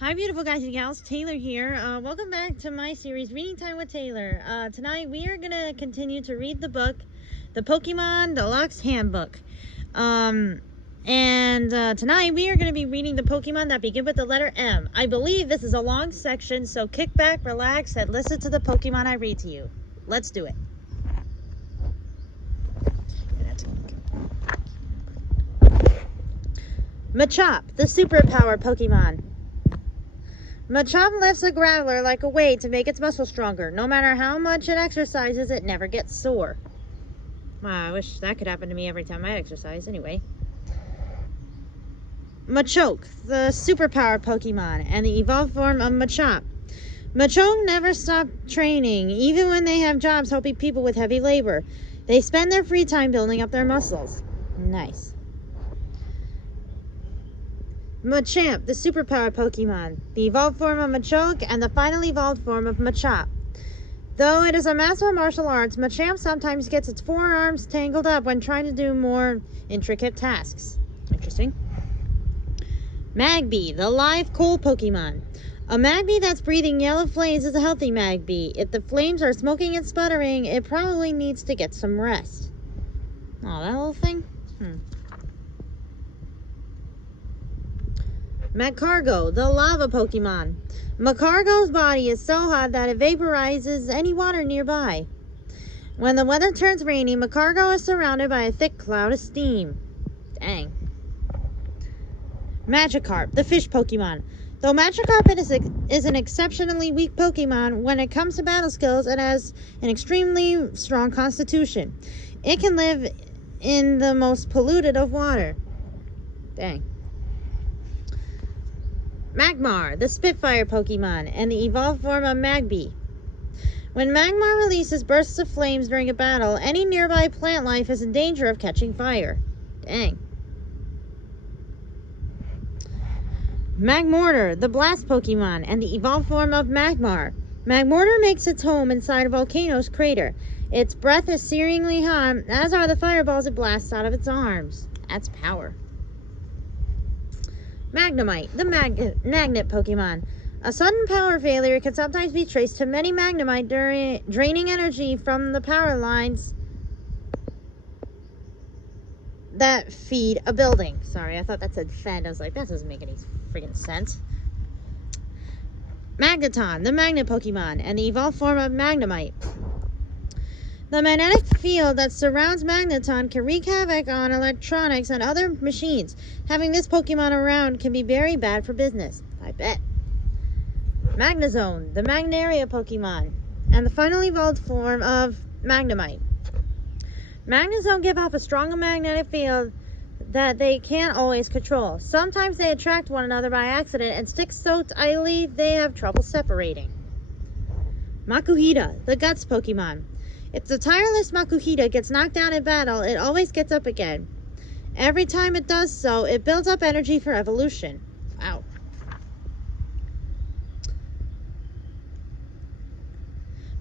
Hi beautiful guys and gals, Taylor here. Welcome back to my series, Reading Time with Taylor. Tonight we are going to continue to read the book, the Pokémon Deluxe Handbook. Tonight we are going to be reading the Pokemon that begin with the letter M. I believe this is a long section, so kick back, relax, and listen to the Pokemon I read to you. Let's do it. Machop, the superpower Pokemon. Machop lifts a graveler like a weight to make its muscles stronger. No matter how much it exercises, it never gets sore. Wow, I wish that could happen to me every time I exercise. Anyway. Machoke, the superpower Pokemon, and the evolved form of Machop. Machoke never stop training, even when they have jobs helping people with heavy labor. They spend their free time building up their muscles. Nice. Machamp, the superpower Pokemon, the evolved form of Machoke, and the final evolved form of Machop. Though it is a master of martial arts, Machamp sometimes gets its forearms tangled up when trying to do more intricate tasks. Interesting. Magby, the live coal Pokemon. A Magby that's breathing yellow flames is a healthy Magby. If the flames are smoking and sputtering, it probably needs to get some rest. Oh, that little thing? Magcargo, the lava Pokemon. Magcargo's body is so hot that it vaporizes any water nearby. When the weather turns rainy, Magcargo is surrounded by a thick cloud of steam. Dang. Magikarp, the fish Pokemon. Though Magikarp is an exceptionally weak Pokemon, when it comes to battle skills, it has an extremely strong constitution. It can live in the most polluted of water. Dang. Magmar, the Spitfire Pokemon, and the evolved form of Magby. When Magmar releases bursts of flames during a battle, any nearby plant life is in danger of catching fire. Dang. Magmortar, the Blast Pokemon, and the evolved form of Magmar. Magmortar makes its home inside a volcano's crater. Its breath is searingly hot, as are the fireballs it blasts out of its arms. That's power. Magnemite, the magnet Pokemon. A sudden power failure can sometimes be traced to many Magnemite draining energy from the power lines that feed a building. Sorry, I thought that said fed. I was like, that doesn't make any freaking sense. Magneton, the magnet Pokemon, and the evolved form of Magnemite. The magnetic field that surrounds Magneton can wreak havoc on electronics and other machines. Having this Pokemon around can be very bad for business. I bet. Magnezone, the Magnaria Pokemon, and the final evolved form of Magnemite. Magnezone give off a strong magnetic field that they can't always control. Sometimes they attract one another by accident and stick so tightly they have trouble separating. Makuhita, the Guts Pokemon. If the tireless Makuhita gets knocked down in battle, it always gets up again. Every time it does so, it builds up energy for evolution. Wow.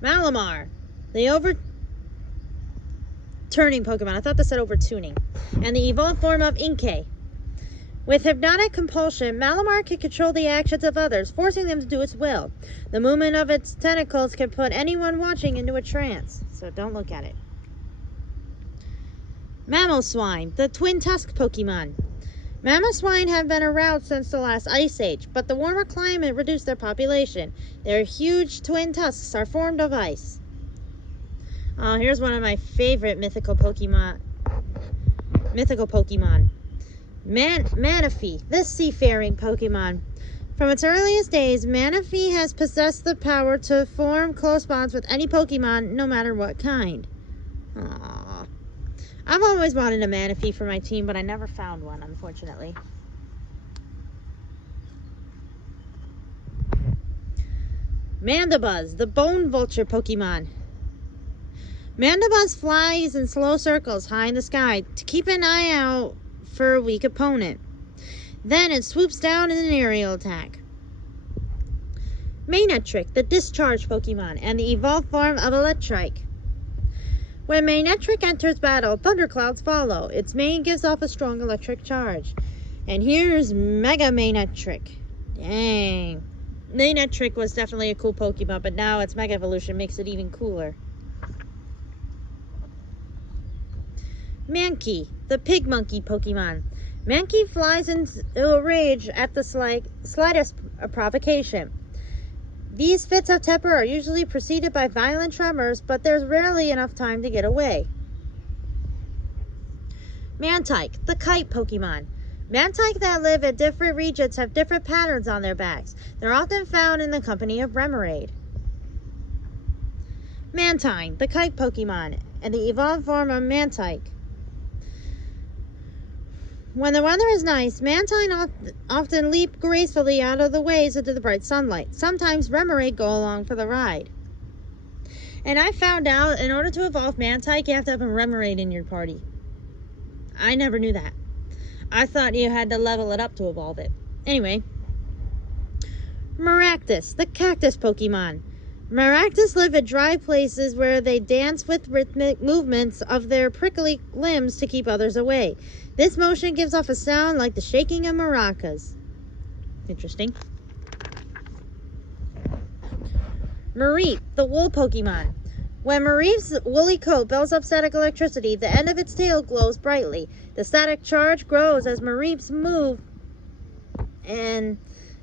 Malamar, the overturning Pokemon. I thought that said overtuning. And the evolved form of Inkay. With hypnotic compulsion, Malamar can control the actions of others, forcing them to do its will. The movement of its tentacles can put anyone watching into a trance, so don't look at it. Mamoswine, the twin tusk Pokemon. Mamoswine have been around since the last ice age, but the warmer climate reduced their population. Their huge twin tusks are formed of ice. Oh, here's one of my favorite mythical Pokemon. Manaphy, the seafaring Pokemon. From its earliest days, Manaphy has possessed the power to form close bonds with any Pokemon, no matter what kind. Aww. I've always wanted a Manaphy for my team, but I never found one, unfortunately. Mandibuzz, the bone vulture Pokemon. Mandibuzz flies in slow circles high in the sky to keep an eye out for a weak opponent. Then it swoops down in an aerial attack. Manectric, the discharge Pokemon, and the evolved form of Electrike. When Manectric enters battle, thunderclouds follow. Its mane gives off a strong electric charge. And here's Mega Manectric. Dang. That trick was definitely a cool Pokemon, but now its Mega Evolution makes it even cooler. Mankey, the pig monkey Pokemon. Mankey flies into a rage at the slightest provocation. These fits of temper are usually preceded by violent tremors, but there's rarely enough time to get away. Mantike, the kite Pokemon. Mantike that live in different regions have different patterns on their backs. They're often found in the company of Remoraid. Mantine, the kite Pokemon, and the evolved form of Mantike. When the weather is nice, Mantine often leap gracefully out of the waves into the bright sunlight. Sometimes Remoraid go along for the ride. And I found out, in order to evolve Mantike, you have to have a Remoraid in your party. I never knew that. I thought you had to level it up to evolve it. Anyway. Maractus, the cactus Pokemon. Maractus live in dry places where they dance with rhythmic movements of their prickly limbs to keep others away. This motion gives off a sound like the shaking of maracas. Interesting. Mareep, the wool Pokemon. When Mareep's woolly coat builds up static electricity, the end of its tail glows brightly. The static charge grows as Mareeps move and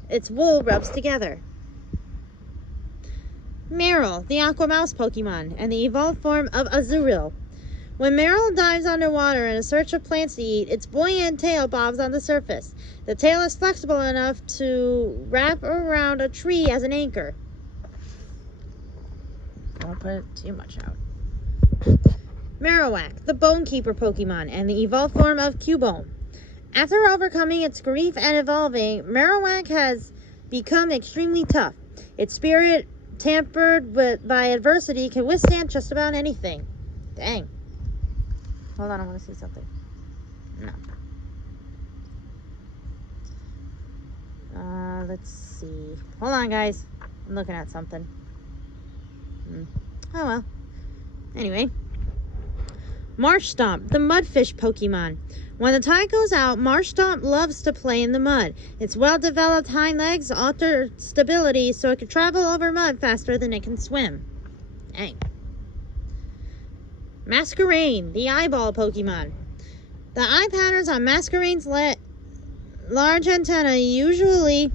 its wool rubs together. Meryl, the aqua mouse Pokemon, and the evolved form of Azurill. When Meryl dives underwater in a search of plants to eat, its buoyant tail bobs on the surface. The tail is flexible enough to wrap around a tree as an anchor. Don't put it too much out. Marowak, the Bone Keeper Pokemon, and the evolved form of Cubone. After overcoming its grief and evolving, Marowak has become extremely tough. Its spirit, tempered by adversity, can withstand just about anything. Dang. Hold on, I want to see something. No. Let's see. Hold on, guys. I'm looking at something. Oh well. Anyway. Marshtomp, the mudfish Pokemon. When the tide goes out, Marshtomp loves to play in the mud. Its well-developed hind legs alter stability so it can travel over mud faster than it can swim. Dang. Masquerain, the eyeball Pokemon. The eye patterns on Masquerain's large antennae usually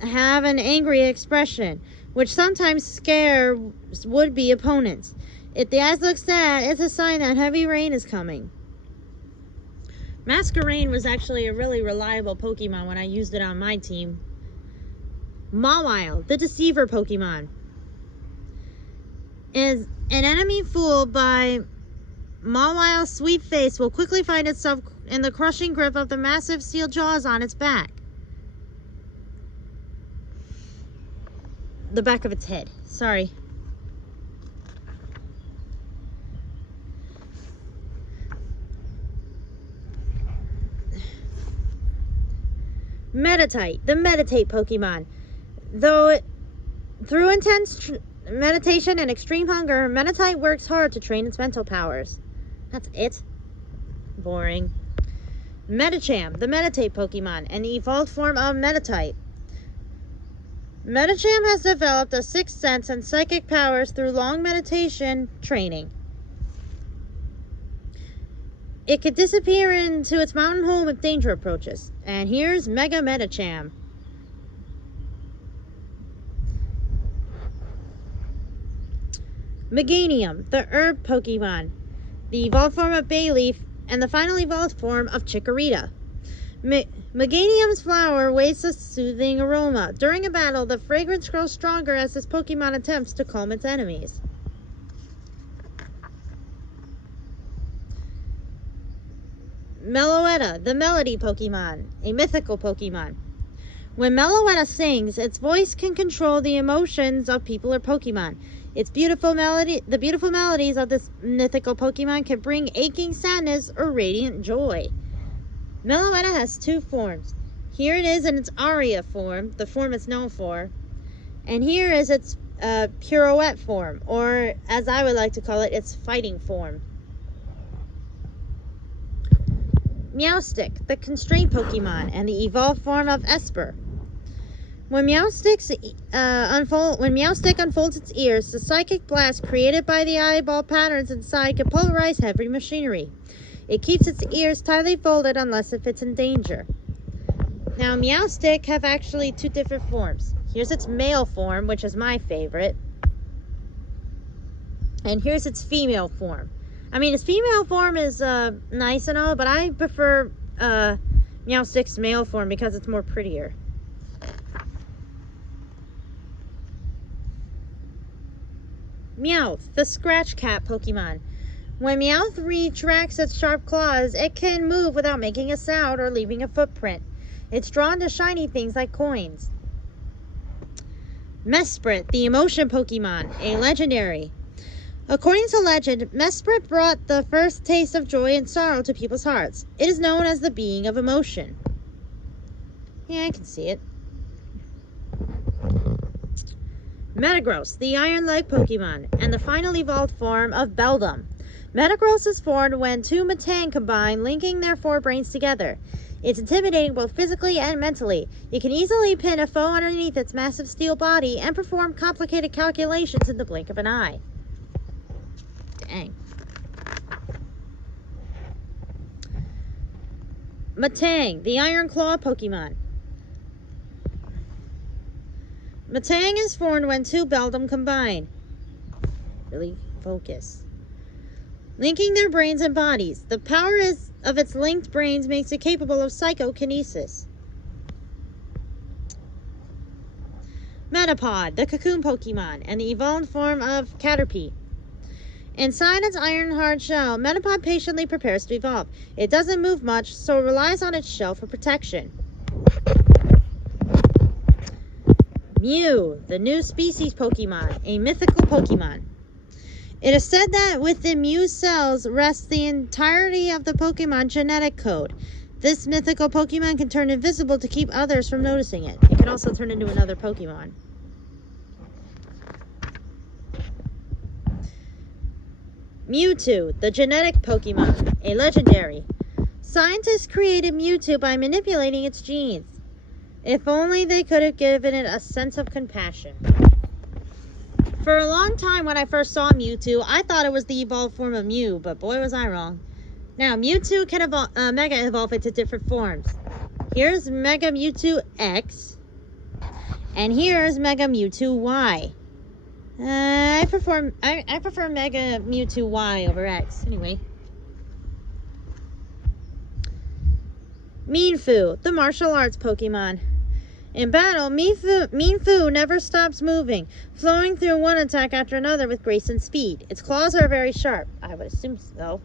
have an angry expression, which sometimes scares would-be opponents. If the eyes look sad, it's a sign that heavy rain is coming. Masquerain was actually a really reliable Pokemon when I used it on my team. Mawile, the Deceiver Pokemon. Is an enemy fooled by Mawile's sweet face will quickly find itself in the crushing grip of the massive steel jaws on its back. The back of its head. Sorry. Meditite, the Meditate Pokemon. Through intense meditation and extreme hunger, Meditite works hard to train its mental powers. That's it. Boring. Medicham, the Meditate Pokemon, and the evolved form of Meditite. Medicham has developed a sixth sense and psychic powers through long meditation training. It could disappear into its mountain home if danger approaches. And here's Mega Medicham. Meganium, the herb Pokemon, the evolved form of Bayleaf, and the final evolved form of Chikorita. Meganium's flower wastes a soothing aroma. During a battle, the fragrance grows stronger as this Pokemon attempts to calm its enemies. Meloetta, the Melody Pokemon, a mythical Pokemon. When Meloetta sings, its voice can control the emotions of people or Pokemon. The beautiful melodies of this mythical Pokemon can bring aching sadness or radiant joy. Meloetta has two forms. Here it is in its aria form, the form it's known for, and here is its pirouette form, or as I would like to call it, its fighting form. Meowstic, the constraint Pokemon, and the evolved form of Esper. When Meowstick unfolds its ears, the psychic blast created by the eyeball patterns inside can polarize heavy machinery. It keeps its ears tightly folded unless if it's in danger. Now, Meowstick have actually two different forms. Here's its male form, which is my favorite. And here's its female form. I mean, its female form is nice and all, but I prefer Meowstick's male form because it's more prettier. Meowth, the Scratch Cat Pokemon. When Meowth retracts its sharp claws, it can move without making a sound or leaving a footprint. It's drawn to shiny things like coins. Mesprit, the Emotion Pokemon, a legendary. According to legend, Mesprit brought the first taste of joy and sorrow to people's hearts. It is known as the being of emotion. Yeah, I can see it. Metagross, the Iron Leg Pokemon, and the final evolved form of Beldum. Metagross is formed when two Metang combine, linking their four brains together. It's intimidating both physically and mentally. You can easily pin a foe underneath its massive steel body and perform complicated calculations in the blink of an eye. Dang. Metang, the Iron Claw Pokemon. Metang is formed when two Beldum combine. Really focus. Linking their brains and bodies. The power of its linked brains makes it capable of psychokinesis. Metapod, the Cocoon Pokemon, and the evolved form of Caterpie. Inside its iron-hard shell, Metapod patiently prepares to evolve. It doesn't move much, so it relies on its shell for protection. Mew, the new species Pokemon, a mythical Pokemon. It is said that within Mew's cells rests the entirety of the Pokemon genetic code. This mythical Pokemon can turn invisible to keep others from noticing it. It can also turn into another Pokemon. Mewtwo, the genetic Pokemon, a legendary. Scientists created Mewtwo by manipulating its genes. If only they could have given it a sense of compassion. For a long time when I first saw Mewtwo, I thought it was the evolved form of Mew, but boy was I wrong. Now, Mewtwo can Mega Evolve into different forms. Here's Mega Mewtwo X, and here's Mega Mewtwo Y. I prefer Mega Mewtwo Y over X. Anyway. Mienfoo, the martial arts Pokemon. In battle, Mienfoo never stops moving, flowing through one attack after another with grace and speed. Its claws are very sharp. I would assume so.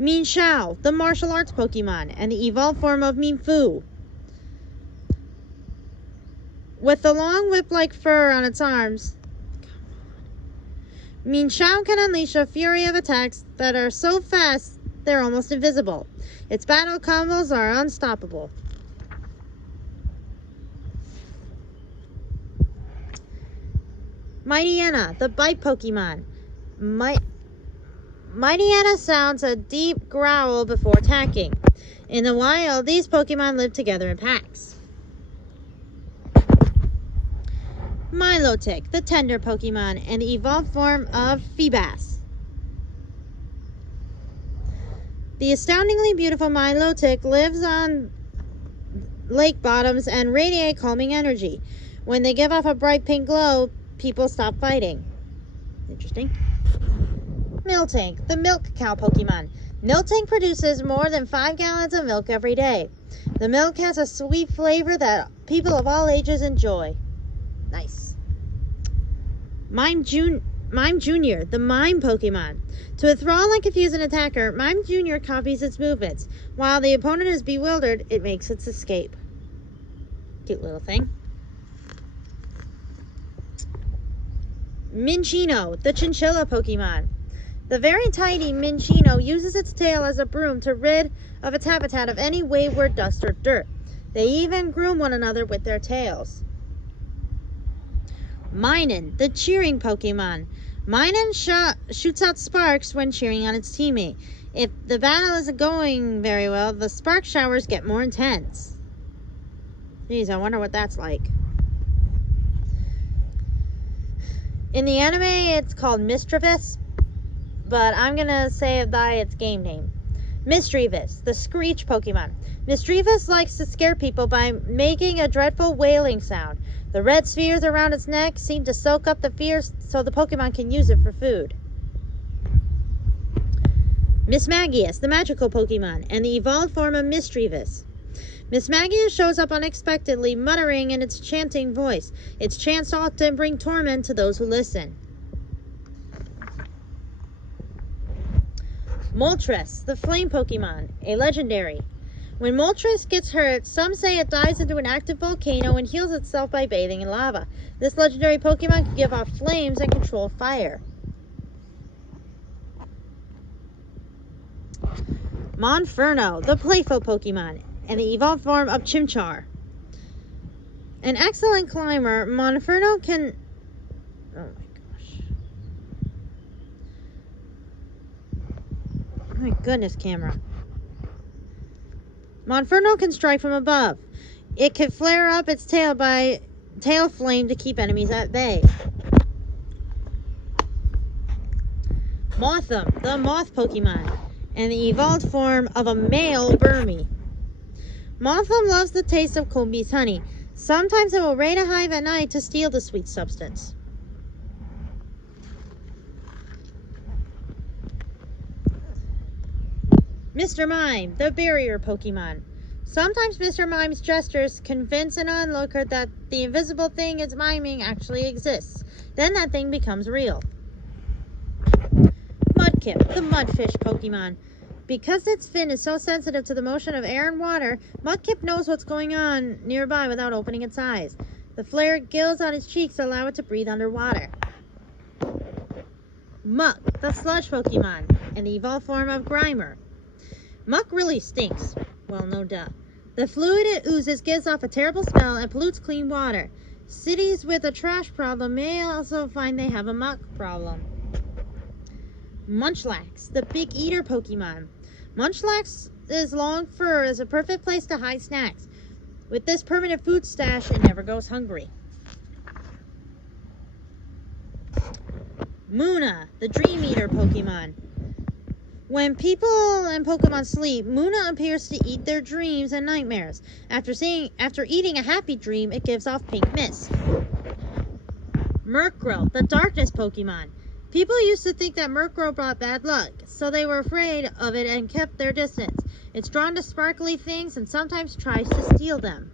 Mienshao, the martial arts Pokemon, and the evolved form of Mienfoo. With the long whip-like fur on its arms, Mienshao can unleash a fury of attacks that are so fast they're almost invisible. Its battle combos are unstoppable. Mightyena, the bite Pokemon. Mightyena sounds a deep growl before attacking. In the wild, these Pokemon live together in packs. Milotic, the tender Pokemon, and the evolved form of Feebas. The astoundingly beautiful Milotic lives on lake bottoms and radiate calming energy. When they give off a bright pink glow, people stop fighting. Interesting. Miltank, the milk cow Pokemon. Miltank produces more than 5 gallons of milk every day. The milk has a sweet flavor that people of all ages enjoy. Nice. Mime Jr., the Mime Pokemon. To enthrall and confuse an attacker, Mime Jr. copies its movements. While the opponent is bewildered, it makes its escape. Cute little thing. Minccino, the chinchilla Pokemon. The very tiny Minccino uses its tail as a broom to rid of its habitat of any wayward dust or dirt. They even groom one another with their tails. Minun, the cheering Pokemon. Minun shoots out sparks when cheering on its teammate. If the battle isn't going very well, the spark showers get more intense. Geez, I wonder what that's like. In the anime, it's called Mischievous, but I'm gonna say it by its game name. Mischievous, the Screech Pokemon. Mischievous likes to scare people by making a dreadful wailing sound. The red spheres around its neck seem to soak up the fear so the Pokemon can use it for food. Mismagius, the magical Pokemon, and the evolved form of Mischievous. Mismagius shows up unexpectedly, muttering in its chanting voice. Its chants often bring torment to those who listen. Moltres, the flame Pokemon, a legendary. When Moltres gets hurt, some say it dives into an active volcano and heals itself by bathing in lava. This legendary Pokemon can give off flames and control fire. Monferno, the playful Pokemon, and the evolved form of Chimchar. An excellent climber, Monferno can... Oh my gosh. My goodness, camera. Monferno can strike from above. It can flare up its tail by tail flame to keep enemies at bay. Mothim, the moth Pokemon, and the evolved form of a male Burmy. Mothim loves the taste of comb bee's honey. Sometimes it will raid a hive at night to steal the sweet substance. Mr. Mime, the barrier Pokemon. Sometimes Mr. Mime's gestures convince an onlooker that the invisible thing it's miming actually exists. Then that thing becomes real. Mudkip, the mudfish Pokemon. Because its fin is so sensitive to the motion of air and water, Mudkip knows what's going on nearby without opening its eyes. The flared gills on its cheeks allow it to breathe underwater. Muck, the sludge Pokemon, and the evolved form of Grimer. Muck really stinks. Well, no duh. The fluid it oozes gives off a terrible smell and pollutes clean water. Cities with a trash problem may also find they have a muck problem. Munchlax, the big eater Pokemon. Munchlax's long fur is a perfect place to hide snacks. With this permanent food stash, it never goes hungry. Munna, the dream eater Pokemon. When people and Pokemon sleep, Munna appears to eat their dreams and nightmares. After eating a happy dream, it gives off pink mist. Murkrow, the darkness Pokemon. People used to think that Murkrow brought bad luck, so they were afraid of it and kept their distance. It's drawn to sparkly things and sometimes tries to steal them.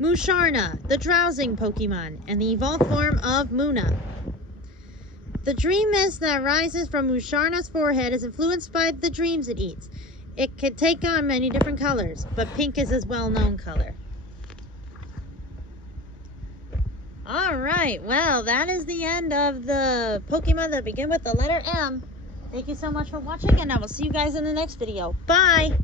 Musharna, the drowsing Pokemon, and the evolved form of Munna. The dream mist that rises from Musharna's forehead is influenced by the dreams it eats. It can take on many different colors, but pink is its well-known color. Alright, well, that is the end of the Pokemon that begin with the letter M. Thank you so much for watching, and I will see you guys in the next video. Bye!